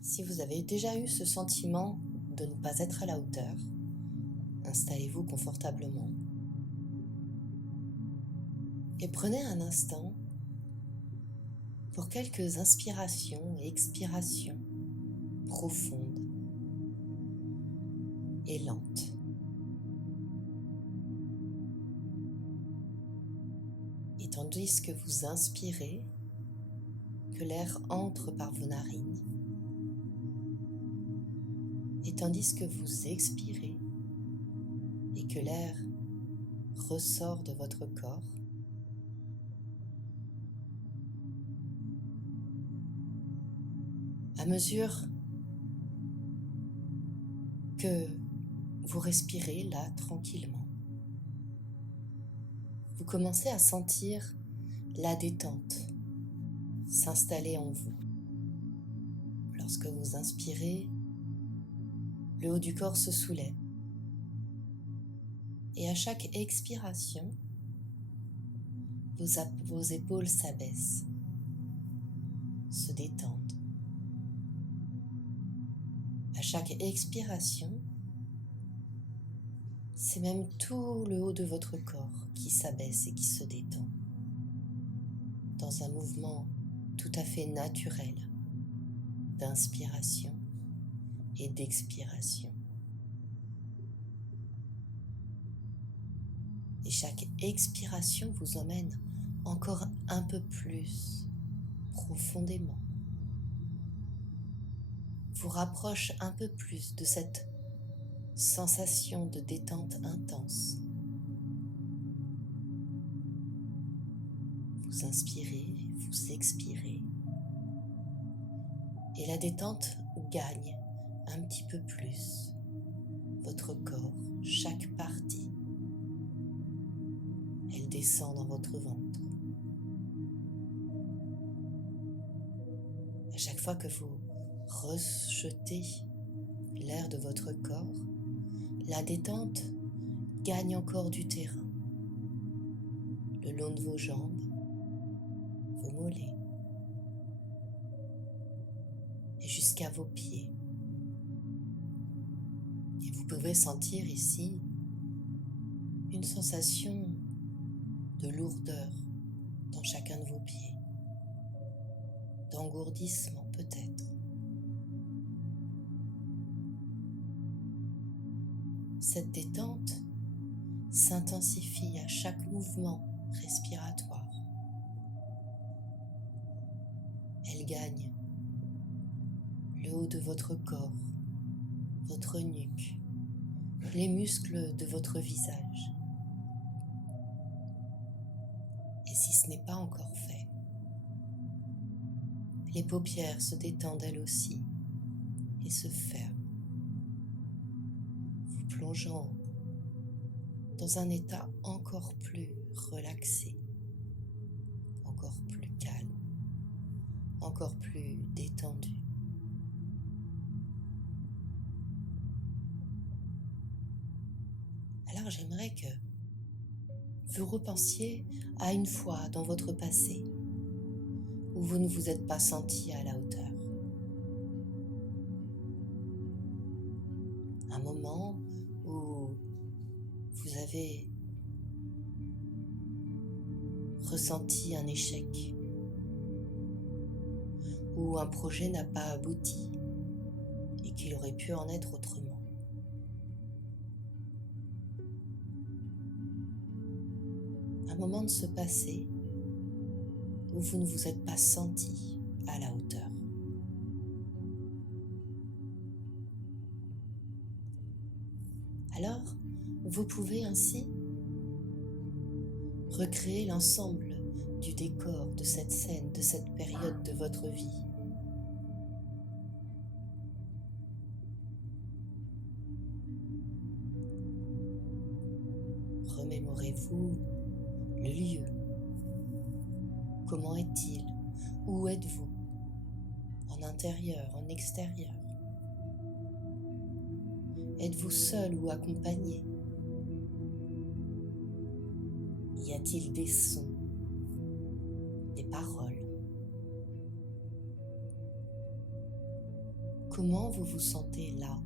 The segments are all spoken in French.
Si vous avez déjà eu ce sentiment de ne pas être à la hauteur, installez-vous confortablement et prenez un instant pour quelques inspirations et expirations profondes et lentes. Et tandis que vous inspirez, que l'air entre par vos narines, et tandis que vous expirez et que l'air ressort de votre corps, à mesure que vous respirez là tranquillement, vous commencez à sentir la détente s'installer en vous. Lorsque vous inspirez, le haut du corps se soulève et à chaque expiration, vos épaules s'abaissent, se détendent. À chaque expiration, c'est même tout le haut de votre corps qui s'abaisse et qui se détend, dans un mouvement tout à fait naturel d'inspiration et d'expiration. Et chaque expiration vous emmène encore un peu plus profondément, vous rapproche un peu plus de cette sensation de détente intense. Vous inspirez, vous expirez, et la détente gagne un petit peu plus votre corps, chaque partie. Elle descend dans votre ventre. À chaque fois que vous rejetez l'air de votre corps, la détente gagne encore du terrain, le long de vos jambes, vos mollets, et jusqu'à vos pieds. Et vous pouvez sentir ici une sensation de lourdeur dans chacun de vos pieds, d'engourdissement peut-être. Cette détente s'intensifie à chaque mouvement respiratoire. Elle gagne le haut de votre corps, votre nuque, les muscles de votre visage. Et si ce n'est pas encore fait, les paupières se détendent elles aussi et se ferment, vous plongeant dans un état encore plus relaxé, encore plus calme, encore plus détendu. Alors j'aimerais que vous repensiez à une fois dans votre passé où vous ne vous êtes pas senti à la hauteur. Un moment où vous avez ressenti un échec, où un projet n'a pas abouti et qu'il aurait pu en être autrement. Un moment de ce passé où vous ne vous êtes pas senti à la hauteur. Alors, vous pouvez ainsi recréer l'ensemble du décor de cette scène, de cette période de votre vie. Remémorez-vous le lieu. Comment est-il? Où êtes-vous? En intérieur, en extérieur? Êtes-vous seul ou accompagné? Y a-t-il des sons, des paroles? Comment vous vous sentez là,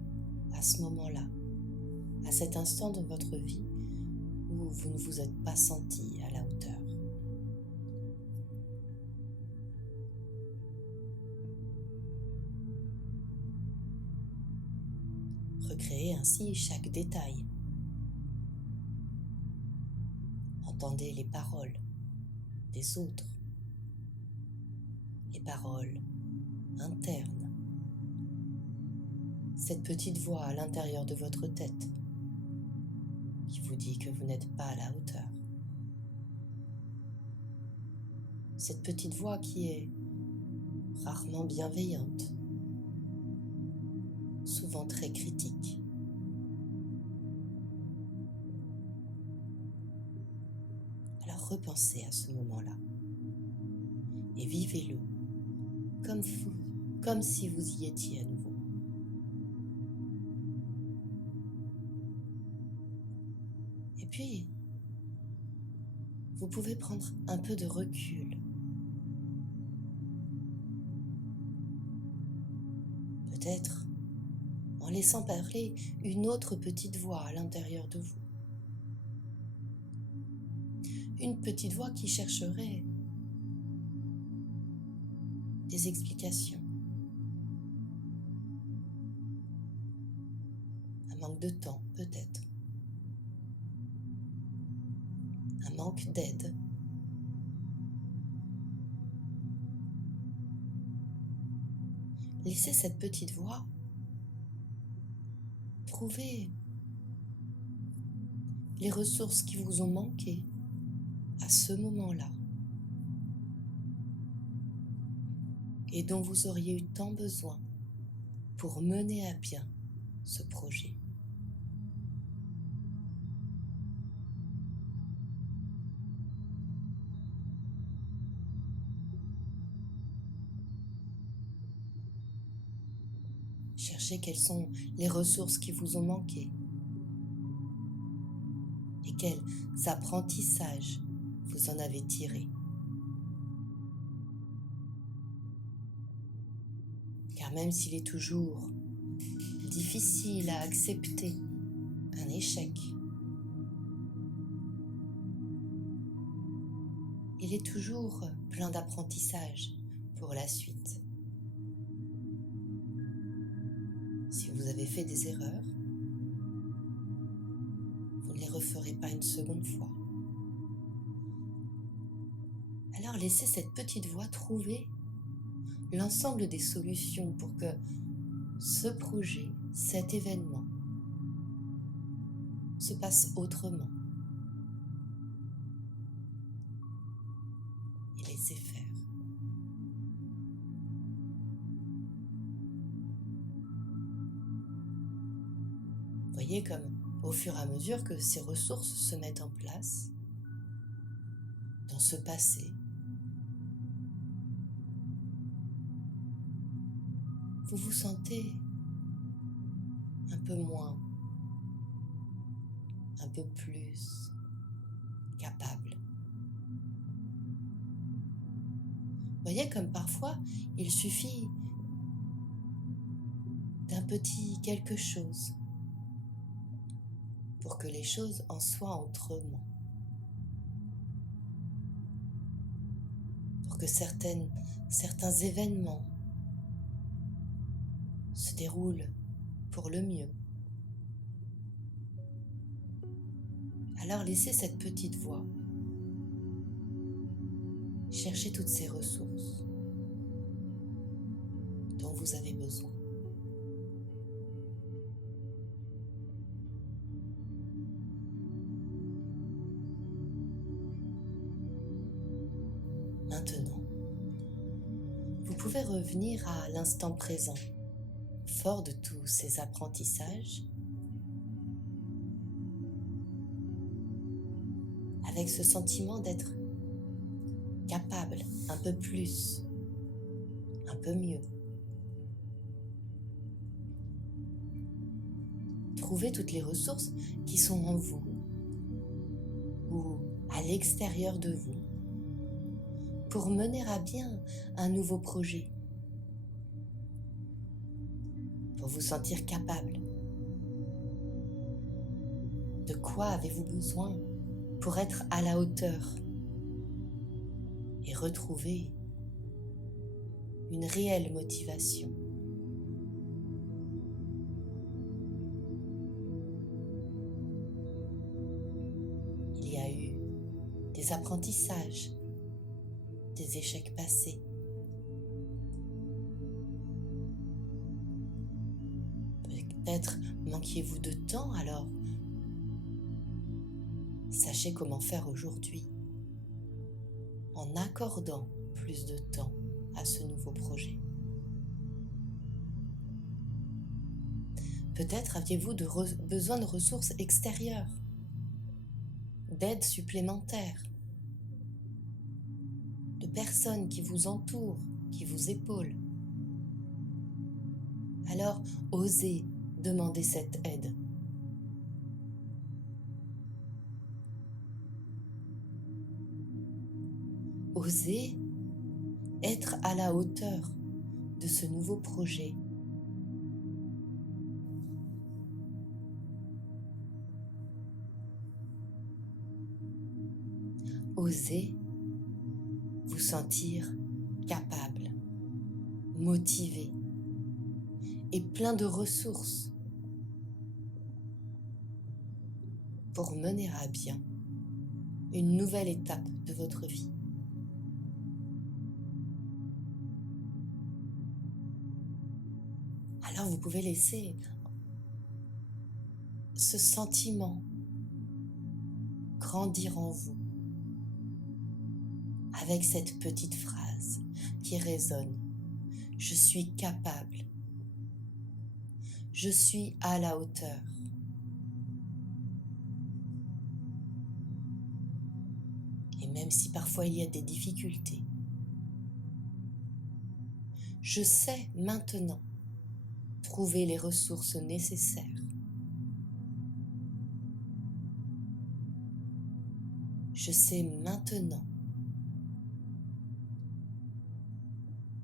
à ce moment-là, à cet instant de votre vie où vous ne vous êtes pas senti à la hauteur? Recréez ainsi chaque détail. Entendez les paroles des autres, les paroles internes, cette petite voix à l'intérieur de votre tête qui vous dit que vous n'êtes pas à la hauteur. Cette petite voix qui est rarement bienveillante, souvent très critique. Alors repensez à ce moment-là et vivez-le comme si vous y étiez à nouveau. Et puis, vous pouvez prendre un peu de recul. Peut-être en laissant parler une autre petite voix à l'intérieur de vous. Une petite voix qui chercherait des explications. Un manque de temps, peut-être. Un manque d'aide. Laissez cette petite voix trouver les ressources qui vous ont manqué à ce moment-là et dont vous auriez eu tant besoin pour mener à bien ce projet. Cherchez quelles sont les ressources qui vous ont manqué et quels apprentissages vous en avez tirés. Car même s'il est toujours difficile à accepter un échec, il est toujours plein d'apprentissage pour la suite. Si vous avez fait des erreurs, vous ne les referez pas une seconde fois. Alors laissez cette petite voix trouver l'ensemble des solutions pour que ce projet, cet événement, se passe autrement. Et laissez faire. Voyez comme au fur et à mesure que ces ressources se mettent en place dans ce passé, vous vous sentez un peu moins, un peu plus capable. Voyez comme parfois il suffit d'un petit quelque chose pour que les choses en soient autrement. Pour que certains événements se déroulent pour le mieux. Alors laissez cette petite voix chercher toutes ces ressources dont vous avez besoin. Maintenant, vous pouvez revenir à l'instant présent, fort de tous ces apprentissages, avec ce sentiment d'être capable un peu plus, un peu mieux. Trouvez toutes les ressources qui sont en vous ou à l'extérieur de vous pour mener à bien un nouveau projet. pour vous sentir capable. De quoi avez-vous besoin pour être à la hauteur et retrouver une réelle motivation? Il y a eu des apprentissages, des échecs passés. Peut-être manquiez-vous de temps, alors sachez comment faire aujourd'hui en accordant plus de temps à ce nouveau projet. Peut-être aviez-vous besoin de ressources extérieures, d'aide supplémentaire, de personnes qui vous entourent, qui vous épaulent. Alors, osez demander cette aide. Osez être à la hauteur de ce nouveau projet. Osez vous sentir capable, motivé et plein de ressources pour mener à bien une nouvelle étape de votre vie. Alors vous pouvez laisser ce sentiment grandir en vous avec cette petite phrase qui résonne. Je suis capable. Je suis à la hauteur. Et même si parfois il y a des difficultés, je sais maintenant trouver les ressources nécessaires. Je sais maintenant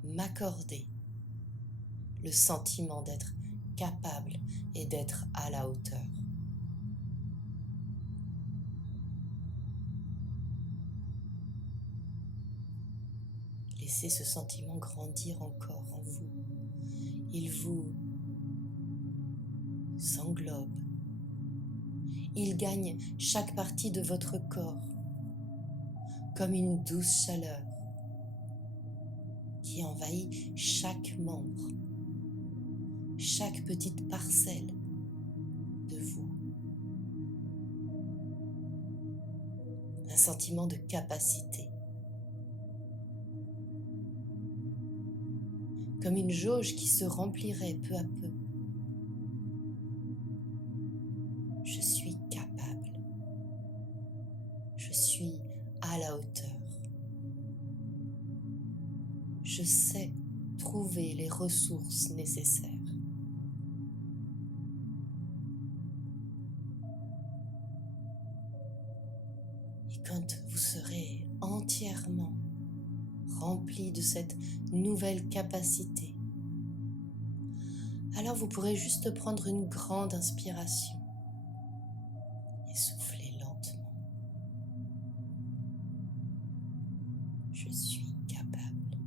m'accorder le sentiment d'être capable et d'être à la hauteur. Laissez ce sentiment grandir encore en vous. Il vous s'englobe. Il gagne chaque partie de votre corps comme une douce chaleur qui envahit chaque membre, chaque petite parcelle de vous. Un sentiment de capacité. Comme une jauge qui se remplirait peu à peu. Je suis capable. Je suis à la hauteur. Je sais trouver les ressources nécessaires. Et quand vous serez entièrement rempli de cette nouvelle capacité, alors vous pourrez juste prendre une grande inspiration et souffler lentement. Je suis capable.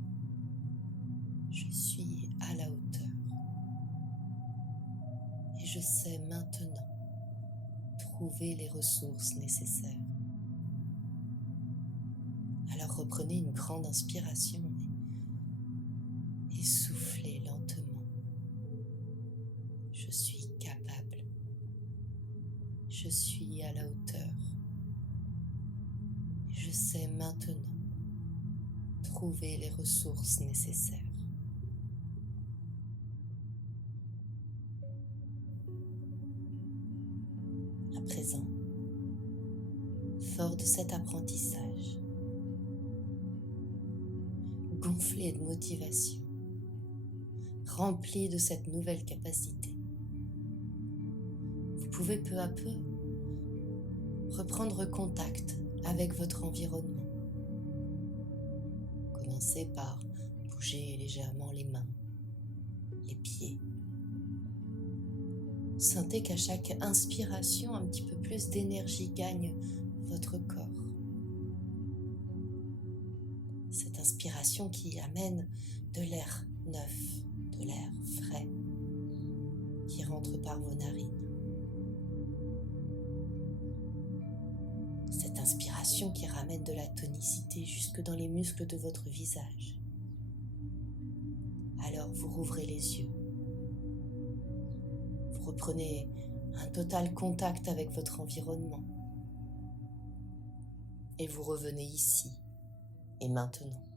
Je suis à la hauteur. Et je sais maintenant trouver les ressources nécessaires. Alors reprenez une grande inspiration et soufflez lentement. Je suis capable. Je suis à la hauteur. Et je sais maintenant trouver les ressources nécessaires. À présent, fort de cet apprentissage, gonflé de motivation, rempli de cette nouvelle capacité, vous pouvez peu à peu reprendre contact avec votre environnement. Commencez par bouger légèrement les mains, les pieds, Sentez qu'à chaque inspiration, un petit peu plus d'énergie gagne votre corps. Cette inspiration qui amène de l'air neuf, de l'air frais, qui rentre par vos narines. Cette inspiration qui ramène de la tonicité jusque dans les muscles de votre visage. Alors vous rouvrez les yeux. Vous reprenez un total contact avec votre environnement. Et vous revenez ici et maintenant.